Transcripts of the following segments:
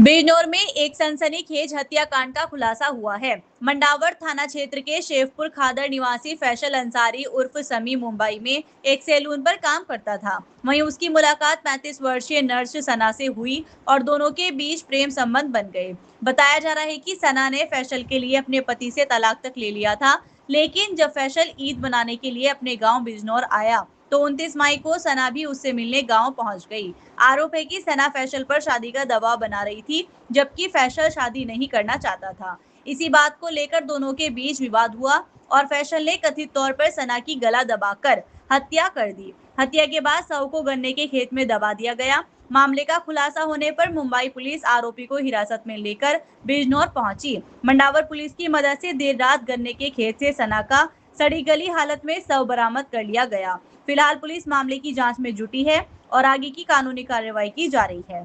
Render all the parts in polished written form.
बिजनौर में एक सनसनीखेज हत्याकांड का खुलासा हुआ है। मंडावर थाना क्षेत्र के शेखपुर खादर निवासी फैसल अंसारी उर्फ समी मुंबई में एक सैलून पर काम करता था। वहीं उसकी मुलाकात 35 वर्षीय नर्स सना से हुई और दोनों के बीच प्रेम संबंध बन गए। बताया जा रहा है कि सना ने फैसल के लिए अपने पति से तलाक तक ले लिया था, लेकिन जब फैसल ईद मनाने के लिए अपने गाँव बिजनौर आया तो 29 मई को सना भी उससे मिलने गांव पहुंच गई। आरोप है कि सना फैसल पर शादी का दबाव बना रही थी, जबकि फैसल शादी नहीं करना चाहता था। इसी बात को लेकर दोनों के बीच विवाद हुआ और फैसल ने कथित तौर पर सना की गला दबाकर हत्या कर दी। हत्या के बाद शव को गन्ने के खेत में दबा दिया गया। मामले का खुलासा होने पर मुंबई पुलिस आरोपी को हिरासत में लेकर बिजनौर पहुंची। मंडावर पुलिस की मदद से देर रात गन्ने के खेत से सना का सड़ी गली हालत में शव बरामद कर लिया गया। फिलहाल पुलिस मामले की जांच में जुटी है और आगे की कानूनी कार्रवाई की जा रही है।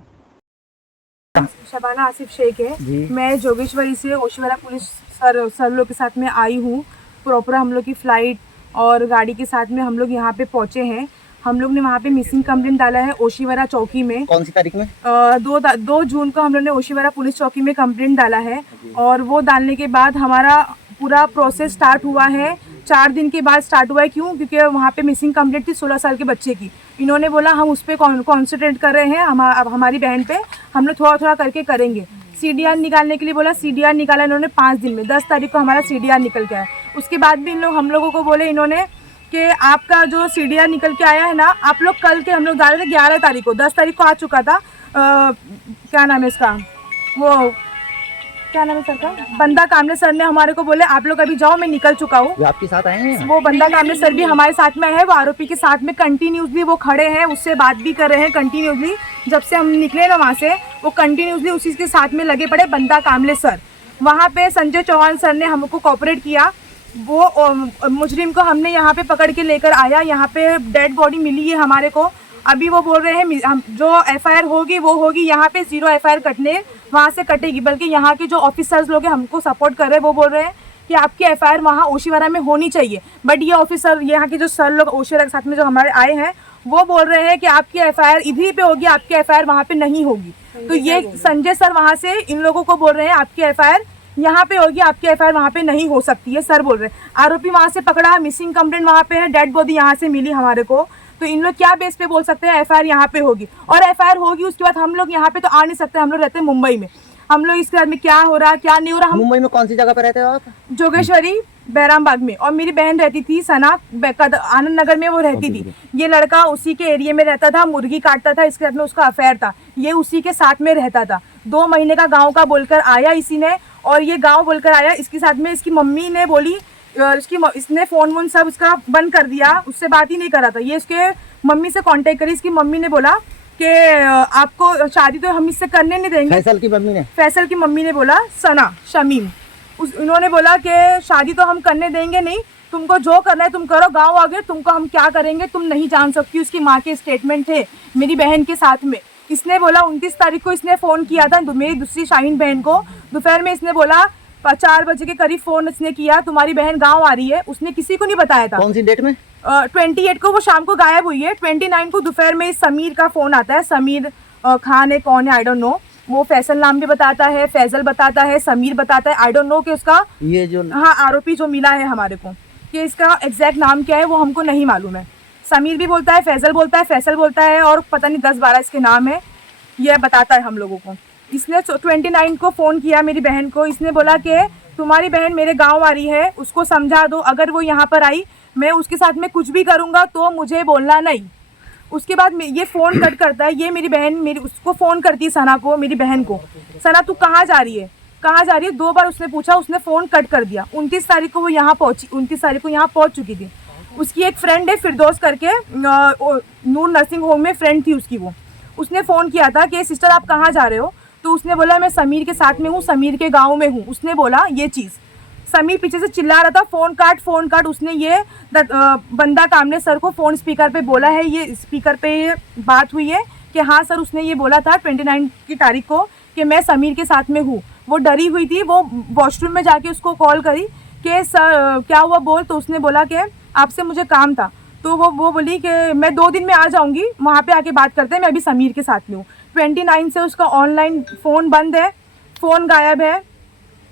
शबाना आसिफ शेख है। मैं जोगेश्वरी से ओशीवारा पुलिस सर लोग के साथ में आई हूँ। प्रॉपर हम लोग की फ़्लाइट और गाड़ी के साथ में हम लोग यहाँ पे पहुँचे हैं। हम लोग ने वहाँ पे मिसिंग कंप्लेंट डाला है ओशीवारा चौकी में। कौन सी तारीख में? 2 जून को हम लोग ने ओशीवारा पुलिस चौकी में कंप्लेंट डाला है और वो डालने के बाद हमारा पूरा प्रोसेस स्टार्ट हुआ है। 4 दिन के बाद स्टार्ट हुआ है। क्यों? क्योंकि वहाँ पे मिसिंग कंप्लेंट थी 16 साल के बच्चे की। इन्होंने बोला हम उस पर कॉन्सेंट्रेट कर रहे हैं, अब हमारी बहन पे हम लोग थोड़ा थोड़ा करके करेंगे। CDR निकालने के लिए बोला, CDR निकाला इन्होंने 5 दिन में। 10 तारीख को हमारा CDR निकल के आया। उसके बाद भी हम लोगों को बोले इन्होंने कि आपका जो CDR निकल के आया है ना, आप लोग कल के हम लोग डाले थे 11 तारीख को, 10 तारीख को आ चुका था। क्या नाम है इसका, वो क्या नाम है सर का, बंदा कामले सर ने हमारे को बोले आप लोग अभी जाओ, मैं निकल चुका हूँ। आपके साथ आए हैं? वो बंदा कामले सर भी हमारे साथ में है। वो आरोपी के साथ में कंटिन्यूसली वो खड़े हैं, उससे बात भी कर रहे हैं कंटिन्यूसली। जब से हम निकले ना वहाँ से, वो कंटिन्यूसली उसी के साथ में लगे पड़े बंदा कामले सर। वहाँ पे संजय चौहान सर ने हमको कोऑपरेट किया। वो मुजरिम को हमने यहाँ पे पकड़ के लेकर आया। यहाँ पे डेड बॉडी मिली है हमारे को। अभी वो बोल रहे हैं जो FIR होगी वो होगी, यहाँ पे 0 FIR कटने वहाँ से कटेगी। बल्कि यहाँ के जो ऑफिसर्स लोग हैं हमको सपोर्ट कर रहे हैं, वो बोल रहे हैं कि आपकी FIR वहाँ ओशीवारा में होनी चाहिए। बट ये ऑफिसर, यहाँ के जो सर लोग ओशीवारा के साथ में जो हमारे आए हैं, वो बोल रहे हैं कि आपकी FIR इधर पे होगी, आपकी FIR वहाँ पे नहीं होगी। तो ये संजय सर वहाँ से इन लोगों को बोल रहे हैं आपकी FIR यहाँ पे होगी, आपकी FIR वहाँ पे नहीं हो सकती है, सर बोल रहे हैं। आरोपी वहाँ से पकड़ा, मिसिंग कंप्लेंट वहाँ पे है, डेड बॉडी यहाँ से मिली हमारे को। तो इन लोग क्या बेस पे बोल सकते हैं FIR यहाँ पे होगी? और FIR होगी उसके बाद हम लोग यहाँ पे तो आ नहीं सकते। हम लोग रहते हैं मुंबई में। हम लोग इसके बाद में क्या हो रहा क्या नहीं हो रहा। हम मुंबई में कौन सी जगह पे रहते हो आप? जोगेश्वरी बैराम बाग में। और मेरी बहन रहती थी सना आनंद नगर में, वो रहती थी। ये लड़का उसी के एरिया में रहता था, मुर्गी काटता था, इसके साथ में उसका अफेयर था। ये उसी के साथ में रहता था। 2 महीने का गाँव का बोलकर आया इसी ने, और ये गाँव बोलकर आया। इसके साथ में इसकी मम्मी ने बोली, इसने फ़ोन वोन सब इसका बंद कर दिया, उससे बात ही नहीं करा था। ये इसके मम्मी से कांटेक्ट करी। इसकी मम्मी ने बोला कि आपको शादी तो हम इससे करने नहीं देंगे। फैसल की मम्मी ने बोला, सना शमीम, इन्होंने बोला कि शादी तो हम करने देंगे नहीं, तुमको जो करना है तुम करो, गाँव आ गए, तुमको हम क्या करेंगे तुम नहीं जान सकती। उसकी माँ के स्टेटमेंट थे मेरी बहन के साथ में। इसने बोला 29 तारीख को इसने फ़ोन किया था मेरी दूसरी शाहीन बहन को। दोपहर में इसने बोला 4 बजे के करीब फ़ोन इसने किया, तुम्हारी बहन गांव आ रही है। उसने किसी को नहीं बताया था। कौन सी डेट में? 28 को वो शाम को गायब हुई है। 29 को दोपहर में समीर का फ़ोन आता है। समीर खान है, कौन है आई डोंट नो। वो फैसल नाम भी बताता है, फैजल बताता है, समीर बताता है। आई डोंट नो कि उसका ये जो आरोपी जो मिला है हमारे को, कि इसका एग्जैक्ट नाम क्या है वो हमको नहीं मालूम है। समीर भी बोलता है, फैजल बोलता है, फैसल बोलता है, और पता नहीं 10-12 इसके नाम है। यह बताता है हम लोगों को। इसने 29 को फ़ोन किया मेरी बहन को। इसने बोला कि तुम्हारी बहन मेरे गांव आ रही है, उसको समझा दो, अगर वो यहाँ पर आई मैं उसके साथ में कुछ भी करूँगा तो मुझे बोलना नहीं। उसके बाद ये फ़ोन कट करता है। ये मेरी बहन उसको फ़ोन करती है, सना को, मेरी बहन को, सना तू कहाँ जा रही है, कहाँ जा रही है? 2 बार उसने पूछा, उसने फ़ोन कट कर दिया। 29 तारीख को वो यहाँ पहुँची, 29 तारीख को यहाँ पहुँच चुकी थी। उसकी एक फ्रेंड है फिरदौस करके, नूर नर्सिंग होम में फ्रेंड थी उसकी। वो उसने फ़ोन किया था कि सिस्टर आप कहाँ जा रहे हो? तो उसने बोला मैं समीर के साथ में हूँ, समीर के गांव में हूँ। उसने बोला ये चीज़। समीर पीछे से चिल्ला रहा था फ़ोन काट फ़ोन काट। उसने ये बंदा कामले सर को फ़ोन स्पीकर पे बोला है, ये स्पीकर पे ये बात हुई है कि हाँ सर, उसने ये बोला था 29 की तारीख को कि मैं समीर के साथ में हूँ। वो डरी हुई थी। वो वॉशरूम में जाके उसको कॉल करी कि सर क्या हुआ बोल। तो उसने बोला कि आपसे मुझे काम था। तो वो बोली कि मैं 2 दिन में आ जाऊँगी, वहाँ पे आके बात करते हैं, मैं अभी समीर के साथ में हूँ। 29 से उसका ऑनलाइन फ़ोन बंद है, फ़ोन गायब है,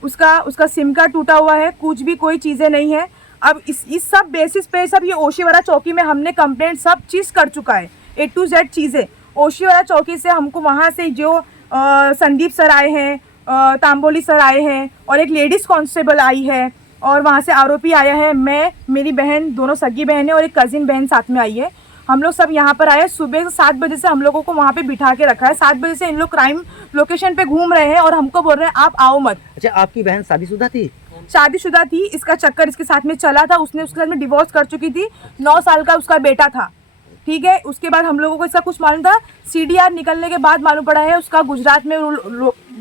उसका सिम कार्ड टूटा हुआ है, कुछ भी कोई चीज़ें नहीं है। अब इस सब बेसिस पे सब ये ओशीवारा चौकी में हमने कंप्लेंट सब चीज़ कर चुका है, A to Z चीज़ें। ओशीवारा चौकी से हमको वहाँ से जो संदीप सर आए हैं, तांबोली सर आए हैं और एक लेडीज़ कांस्टेबल आई है और वहाँ से आरोपी आया है, मैं, मेरी बहन, दोनों सगी बहन है और एक कज़िन बहन साथ में आई है। हम लोग सब यहाँ पर आए। सुबह 7 बजे से हम लोगों को वहाँ पे बिठा के रखा है। 7 बजे से इन लोग क्राइम लोकेशन पे घूम रहे हैं और हमको बोल रहे हैं आप आओ मत। अच्छा, आपकी बहन शादीशुदा थी? शादीशुदा थी, इसका चक्कर इसके साथ में चला था, उसने उसके साथ में डिवोर्स कर चुकी थी, 9 साल का उसका बेटा था, ठीक है। उसके बाद हम लोगों को इसका कुछ मालूम था, CDR निकलने के बाद मालूम पड़ा है उसका गुजरात में,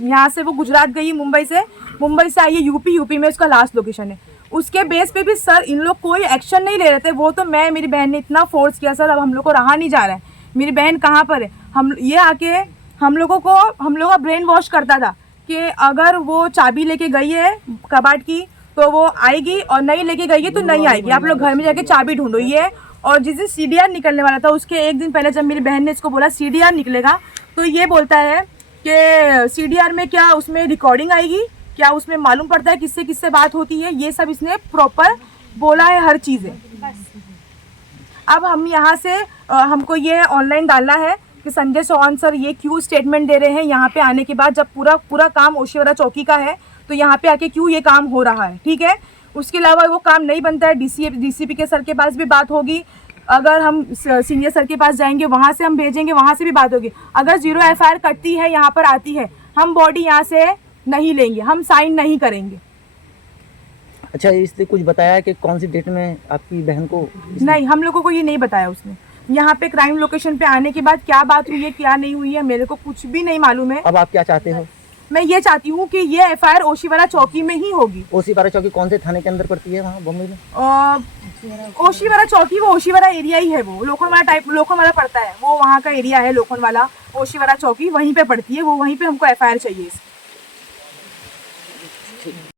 यहाँ से वो गुजरात गई, मुंबई से आई है यूपी में उसका लास्ट लोकेशन है। उसके बेस पे भी सर इन लोग कोई एक्शन नहीं ले रहे थे। वो तो मेरी बहन ने इतना फोर्स किया सर, अब हम लोग को रहा नहीं जा रहा है, मेरी बहन कहाँ पर है। ये आके हम लोगों का ब्रेन वॉश करता था कि अगर वो चाबी लेके गई है कबाट की तो वो आएगी और नहीं लेके गई है तो नहीं आएगी, आप लोग घर में जाके चाबी ढूंढो। ये और जिस दिन CDR निकलने वाला था उसके एक दिन पहले जब मेरी बहन ने इसको बोला CDR निकलेगा, तो ये बोलता है कि CDR में क्या उसमें रिकॉर्डिंग आएगी, क्या उसमें मालूम पड़ता है किससे किससे बात होती है, ये सब इसने प्रॉपर बोला है हर चीज़ें। अब हम यहाँ से हमको ये ऑनलाइन डालना है कि संजय चौहान सर ये क्यों स्टेटमेंट दे रहे हैं यहाँ पे आने के बाद, जब पूरा काम ओशीवारा चौकी का है तो यहाँ पे आके क्यों ये काम हो रहा है, ठीक है। उसके अलावा वो काम नहीं बनता है, DCP के सर के पास भी बात होगी, अगर हम सीनियर सर के पास जाएंगे वहाँ से हम भेजेंगे, वहाँ से भी बात होगी। अगर 0 FIR कटती है यहाँ पर आती है, हम बॉडी यहाँ से नहीं लेंगे, हम साइन नहीं करेंगे। अच्छा, इसने कुछ बताया कि कौन सी डेट में आपकी बहन को? नहीं, हम लोगों को ये नहीं बताया उसने। यहाँ पे क्राइम लोकेशन पे आने के बाद क्या बात हुई है क्या नहीं हुई है मेरे को कुछ भी नहीं मालूम है। अब आप क्या चाहते हो? मैं ये चाहती हूँ कि ये FIR ओशीवारा चौकी में ही होगी। ओशीवारा चौकी कौन से थाने के अंदर पड़ती है वहाँ बम्बई में? ओशीवारा चौकी वो ओशीवारा एरिया ही है, वो लोखंडवाला पड़ता है, वो वहाँ का एरिया है लोखंडवाला। ओशीवारा चौकी वहीं पे पड़ती है, वो वहीं पे हमको FIR चाहिए।